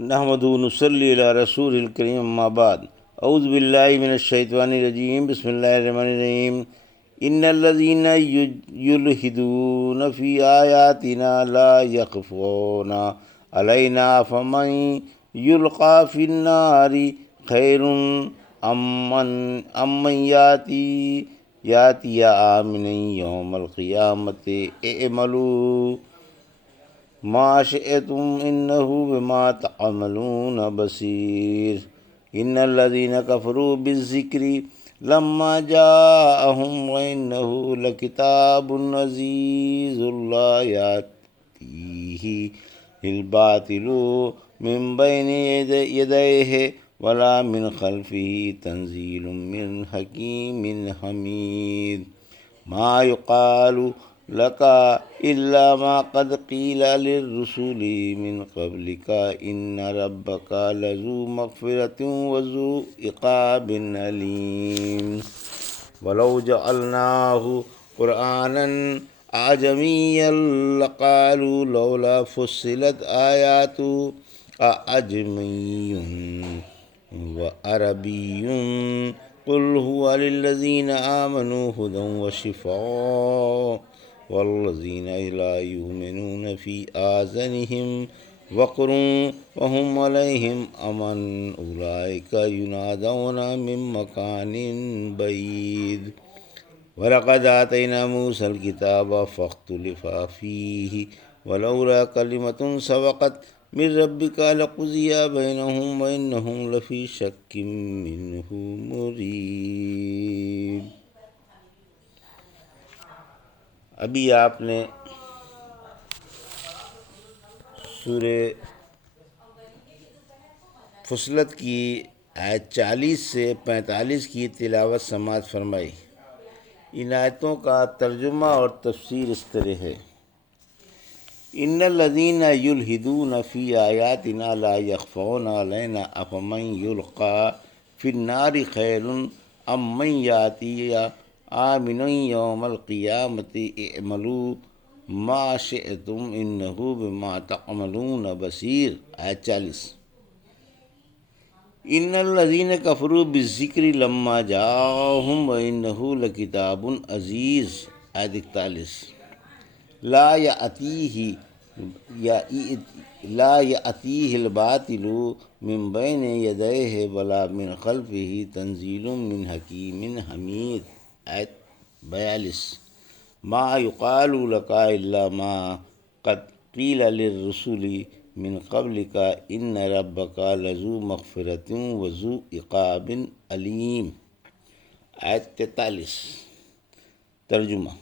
نحمدہ و نصلی علی رسول الکریم اما بعد اعوذ باللہ من الشیطان الرجیم بسم اللہ الرحمن الرحیم ان الذین یلحدون فی آیاتنا لا یخفون علینا فمن یلقی فی النار خیر امن یاتی آمنا یوم القیامت اعملوا ما شئتم انہ بما تعملون بصیر ان الذین کفروا بالذکر لما جاءہم وانہ لکتاب عزیز لا یاتیہ الباطل من بین یدیہ ولا من خلفہ تنزیل من حکیم حمید ما یقال لك إلا ما قد قيل للرسل من قبلك إن ربك لذو مغفرة وذو عقاب أليم ولو جعلناه قرآنا أعجميا لقالوا لولا فصلت آياته أعجمي وعربي قل هو للذين آمنوا هدى وشفاء والذین لا یؤمنون فی آذانہم وقر وهم علیہم امن اولئک ینادون من مکان بعید ولقد آتینا موسیٰ الکتاب فاختلف فیہ ولولا کلمۃ سبقت من ربک لقضی بینہم وانہم لفی شک منہ مریب۔ ابھی آپ نے سورہ فصلت کی آیت 40 سے 45 کی تلاوت سماعت فرمائی۔ ان آیتوں کا ترجمہ اور تفسیر اس طرح ہے: ان الذین یلحدون فی آیاتنا لا یخفون علینا افمن یلقی فی النار خیر ام من یاتی آمنا یوم القیامت اعملوا ما شئتم انہ بما تعملون بصیر۔ آیت 40۔ ان الذین کفروا بالذکر لما جاءہم وانہ لکتاب عزیز۔ آیت 41۔ لا یأتیہ الباطل من بین یدیہ ولا من خلفہ تنزیل من حکیم حمید۔ آیت 42۔ ما یقال لک الا ما قد قیل للرسل من قبلک ان ربک لذو مغفرۃ وذو عقاب علیم۔ آیت 43۔ ترجمہ: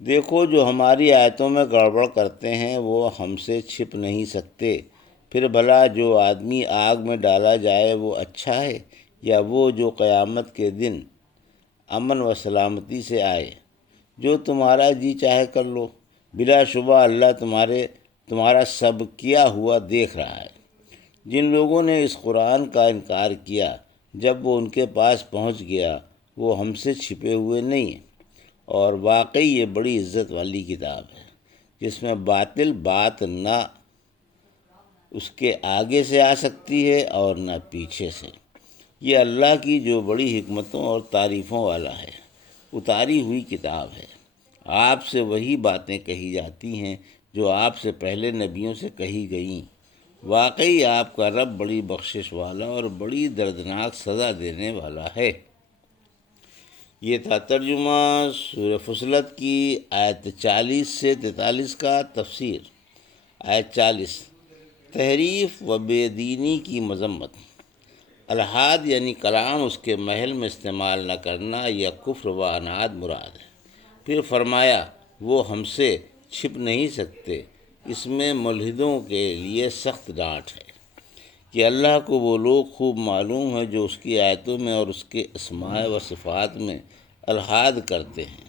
دیکھو، جو ہماری آیتوں میں گڑبڑ کرتے ہیں وہ ہم سے چھپ نہیں سکتے، پھر بھلا جو آدمی آگ میں ڈالا جائے وہ اچھا ہے یا وہ جو قیامت کے دن امن و سلامتی سے آئے؟ جو تمہارا جی چاہے کر لو، بلا شبہ اللہ تمہارا سب کیا ہوا دیکھ رہا ہے۔ جن لوگوں نے اس قرآن کا انکار کیا جب وہ ان کے پاس پہنچ گیا، وہ ہم سے چھپے ہوئے نہیں ہیں، اور واقعی یہ بڑی عزت والی کتاب ہے جس میں باطل بات نہ اس کے آگے سے آ سکتی ہے اور نہ پیچھے سے۔ یہ اللہ کی جو بڑی حکمتوں اور تعریفوں والا ہے اتاری ہوئی کتاب ہے۔ آپ سے وہی باتیں کہی جاتی ہیں جو آپ سے پہلے نبیوں سے کہی گئیں۔ واقعی آپ کا رب بڑی بخشش والا اور بڑی دردناک سزا دینے والا ہے۔ یہ تھا ترجمہ سورہ فصلت کی آیت 40 سے 43 کا تفسیر۔ آیت 40۔ تحریف و بے دینی کی مذمت۔ الحاد یعنی کلام اس کے محل میں استعمال نہ کرنا یا کفر و عناد مراد ہے۔ پھر فرمایا وہ ہم سے چھپ نہیں سکتے۔ اس میں ملحدوں کے لیے سخت ڈانٹ ہے کہ اللہ کو وہ لوگ خوب معلوم ہے جو اس کی آیتوں میں اور اس کے اسماء و صفات میں الحاد کرتے ہیں۔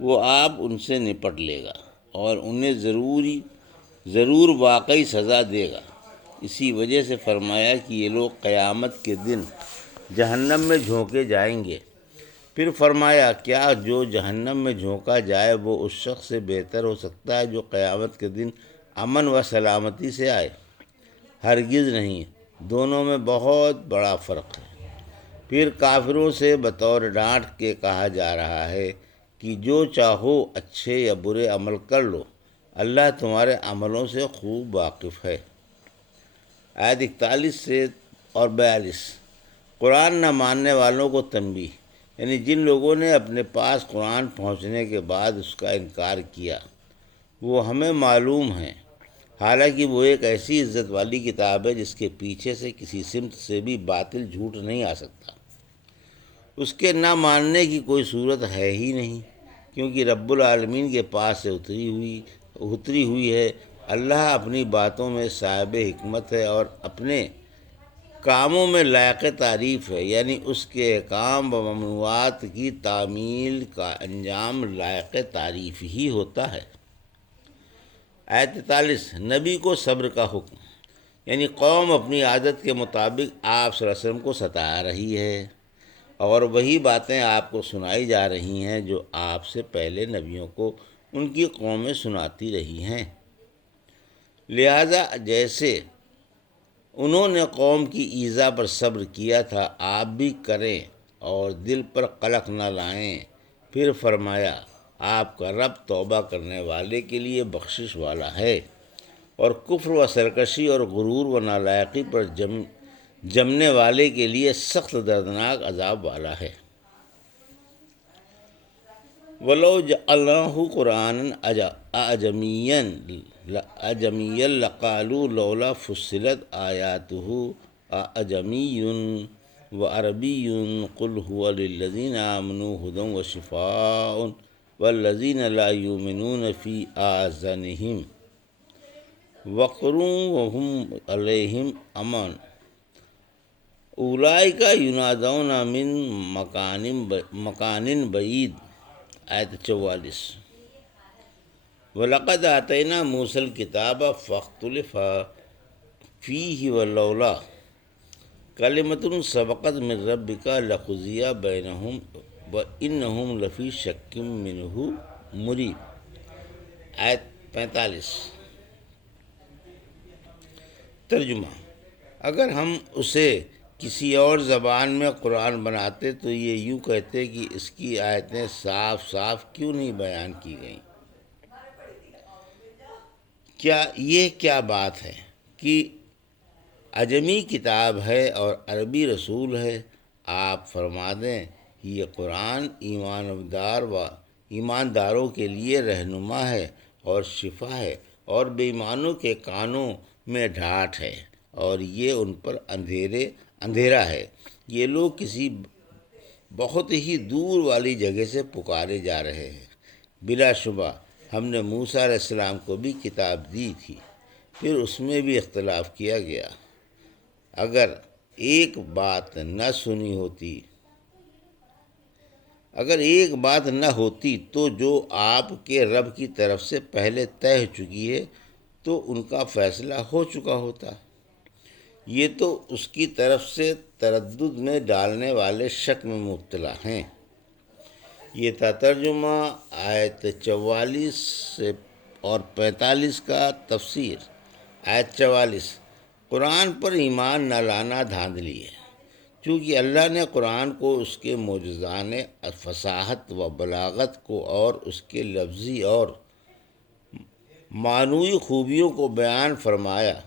وہ آپ ان سے نپٹ لے گا اور انہیں ضرور واقعی سزا دے گا۔ اسی وجہ سے فرمایا کہ یہ لوگ قیامت کے دن جہنم میں جھونکے جائیں گے۔ پھر فرمایا کیا جو جہنم میں جھونکا جائے وہ اس شخص سے بہتر ہو سکتا ہے جو قیامت کے دن امن و سلامتی سے آئے؟ ہرگز نہیں، دونوں میں بہت بڑا فرق ہے۔ پھر کافروں سے بطور ڈانٹ کے کہا جا رہا ہے کہ جو چاہو اچھے یا برے عمل کر لو، اللہ تمہارے عملوں سے خوب واقف ہے۔ آیت 41 سے اور 42، قرآن نہ ماننے والوں کو تنبیہ، یعنی جن لوگوں نے اپنے پاس قرآن پہنچنے کے بعد اس کا انکار کیا، وہ ہمیں معلوم ہیں، حالانکہ وہ ایک ایسی عزت والی کتاب ہے جس کے پیچھے سے کسی سمت سے بھی باطل جھوٹ نہیں آ سکتا۔ اس کے نہ ماننے کی کوئی صورت ہے ہی نہیں، کیونکہ رب العالمین کے پاس سے اتری ہوئی ہے۔ اللہ اپنی باتوں میں صاحب حکمت ہے اور اپنے کاموں میں لائق تعریف ہے، یعنی اس کے احکام و ممنوعات کی تعمیل کا انجام لائق تعریف ہی ہوتا ہے۔ آیت 43، نبی کو صبر کا حکم، یعنی قوم اپنی عادت کے مطابق آپ صلی اللہ علیہ وسلم کو ستا رہی ہے اور وہی باتیں آپ کو سنائی جا رہی ہیں جو آپ سے پہلے نبیوں کو ان کی قومیں سناتی رہی ہیں۔ لہذا جیسے انہوں نے قوم کی ایذا پر صبر کیا تھا، آپ بھی کریں اور دل پر قلق نہ لائیں۔ پھر فرمایا، آپ کا رب توبہ کرنے والے کے لیے بخشش والا ہے اور کفر و سرکشی اور غرور و نالائقی پر جمنے والے کے لیے سخت دردناک عذاب والا ہے۔ وَلَوْ جَعَلْنَاهُ قُرْآنًا أَعْجَمِيًّا لَقَالُوا لَوْلَا فُصِّلَتْ آيَاتُهُ أَعْجَمِيٌّ وَعَرَبِيٌّ قُلْ هُوَ لِلَّذِينَ آمَنُوا هُدًى وَشِفَاءٌ وَالَّذِينَ لَا يُؤْمِنُونَ فِي آذَانِهِمْ وَقْرٌ وَهُمْ عَلَيْهِمْ عُمْيٌ أُولَئِكَ يُنَادَوْنَ مِن مَّكَانٍ بَعِيدٍ۔ آیت 44، وَلَقَدْ آتَيْنَا مُوسَى الْكِتَابَ فَاخْتُلِفَ فِيهِ وَلَوْلَا كَلِمَةٌ سَبَقَتْ مِن رَّبِّكَ لَقُضِيَ بَيْنَهُمْ وَإِنَّهُمْ لَفِي شَكٍّ مِّنْهُ مُرِيبٍ۔ آیت 45، ترجمہ، اگر ہم اسے کسی اور زبان میں قرآن بناتے تو یہ یوں کہتے کہ اس کی آیتیں صاف صاف کیوں نہیں بیان کی گئیں۔ کیا بات ہے کہ عجمی کتاب ہے اور عربی رسول ہے۔ آپ فرما دیں کہ یہ قرآن ایمانداروں کے لیے رہنما ہے اور شفا ہے اور بے ایمانوں کے کانوں میں ڈھانٹ ہے، اور یہ ان پر اندھیرا ہے۔ یہ لوگ کسی بہت ہی دور والی جگہ سے پکارے جا رہے ہیں۔ بلا شبہ ہم نے موسیٰ علیہ السلام کو بھی کتاب دی تھی، پھر اس میں بھی اختلاف کیا گیا۔ اگر ایک بات نہ ہوتی تو جو آپ کے رب کی طرف سے پہلے طے ہو چکی ہے تو ان کا فیصلہ ہو چکا ہوتا۔ یہ تو اس کی طرف سے تردد میں ڈالنے والے شک میں مبتلا ہیں۔ یہ تھا ترجمہ آیت 44 اور 45 کا تفسیر۔ آیت 44، قرآن پر ایمان نہ لانا دھاندلی ہے، چونکہ اللہ نے قرآن کو اس کے معجزانہ فصاحت و بلاغت کو اور اس کے لفظی اور معنوی خوبیوں کو بیان فرمایا،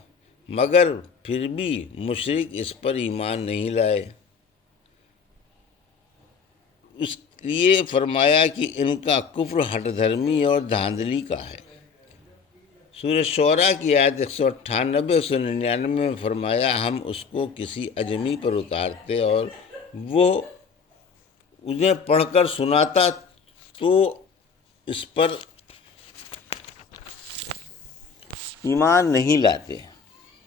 مگر پھر بھی مشرک اس پر ایمان نہیں لائے۔ اس لیے فرمایا کہ ان کا کفر ہٹ دھرمی اور دھاندلی کا ہے۔ سورہ شعراء کی آیت 198-199 میں فرمایا، ہم اس کو کسی اجمی پر اتارتے اور وہ انہیں پڑھ کر سناتا تو اس پر ایمان نہیں لاتے۔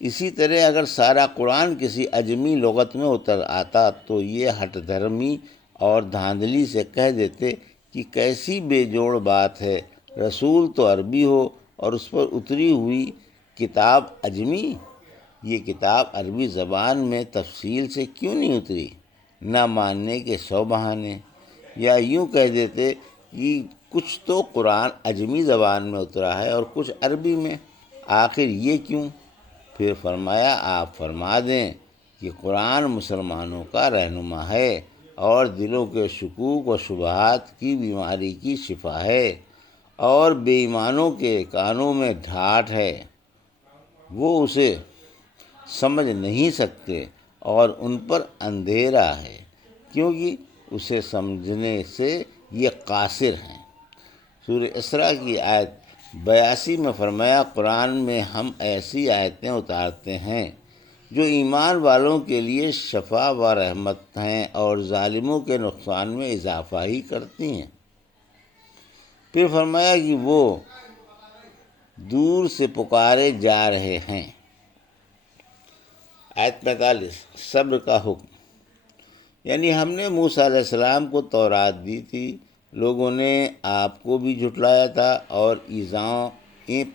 اسی طرح اگر سارا قرآن کسی اجمی لغت میں اتر آتا تو یہ ہٹ دھرمی اور دھاندلی سے کہہ دیتے کہ کیسی بے جوڑ بات ہے، رسول تو عربی ہو اور اس پر اتری ہوئی کتاب اجمی۔ یہ کتاب عربی زبان میں تفصیل سے کیوں نہیں اتری؟ نہ ماننے کے 100 بہانے۔ یا یوں کہہ دیتے کہ کچھ تو قرآن اجمی زبان میں اترا ہے اور کچھ عربی میں، آخر یہ کیوں؟ پھر فرمایا آپ فرما دیں کہ قرآن مسلمانوں کا رہنما ہے اور دلوں کے شکوک و شبہات کی بیماری کی شفا ہے، اور بے ایمانوں کے کانوں میں ڈھاٹ ہے، وہ اسے سمجھ نہیں سکتے اور ان پر اندھیرا ہے کیونکہ اسے سمجھنے سے یہ قاصر ہیں۔ سورہ اسراء کی آیت 82 میں فرمایا قرآن میں ہم ایسی آیتیں اتارتے ہیں جو ایمان والوں کے لیے شفا و رحمت ہیں اور ظالموں کے نقصان میں اضافہ ہی کرتی ہیں۔ پھر فرمایا کہ وہ دور سے پکارے جا رہے ہیں۔ آیت 45 صبر کا حکم، یعنی ہم نے موسیٰ علیہ السلام کو تورات دی تھی، لوگوں نے آپ کو بھی جھٹلایا تھا اور ایذائیں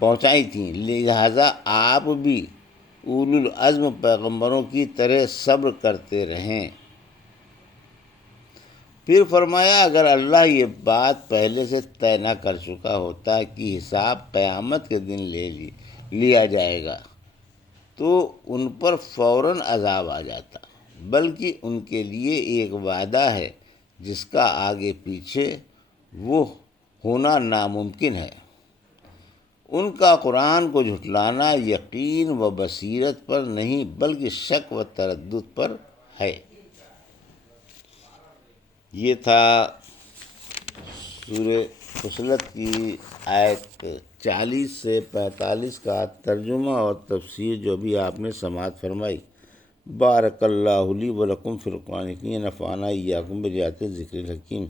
پہنچائی تھیں، لہٰذا آپ بھی اولو العزم پیغمبروں کی طرح صبر کرتے رہیں۔ پھر فرمایا اگر اللہ یہ بات پہلے سے طے نہ کر چکا ہوتا کہ حساب قیامت کے دن لیا جائے گا تو ان پر فوراً عذاب آ جاتا، بلکہ ان کے لیے ایک وعدہ ہے جس کا آگے پیچھے وہ ہونا ناممکن ہے۔ ان کا قرآن کو جھٹلانا یقین و بصیرت پر نہیں بلکہ شک و تردد پر ہے۔ یہ تھا سورہ فصلت کی آیت 40 سے 45 کا ترجمہ اور تفسیر جو بھی آپ نے سماعت فرمائی۔ بارک اللہ لی و لکم فی القرآن الحکیم، نفعنا ایاکم بآیات الذکر الحکیم۔